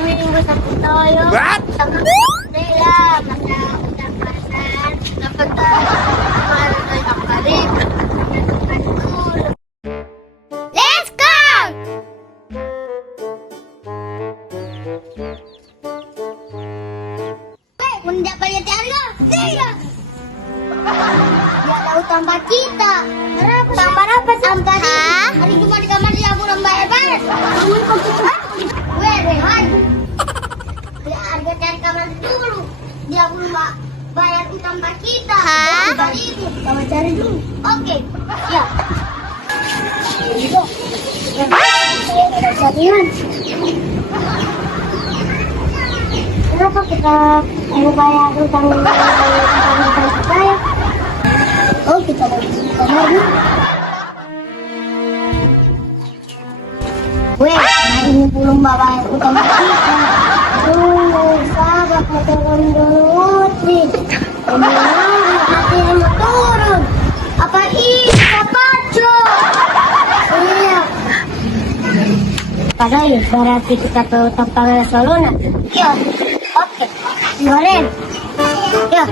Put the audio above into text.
minggu satu toyo. What? Nila, masa udapan. Dapat kemarin ay kapalit. Let's go! Bunda kalian tiada. Tidak. Dia tahu tambah kita. Tambah apa? Tambah hari cuma di kamar dia aku nambah hebat. Kamu kok gue rehat. Dia harga cari kamar dulu. Dia belum bayar utang kita. Kali ini kita cari dulu. Oke. Ya. Jadian. Kenapa kita mau bayar utang kita ya? Oh, kita mau bayar dulu. Weh, nah ini belum bayar utang kita. Sahabat mau turun dulu, Tri. Hatinya mau turun. Apa ini? Pacu? Iya. Padahal berarti kita ke utang Solona. Yo. Oke, goreng. Yo.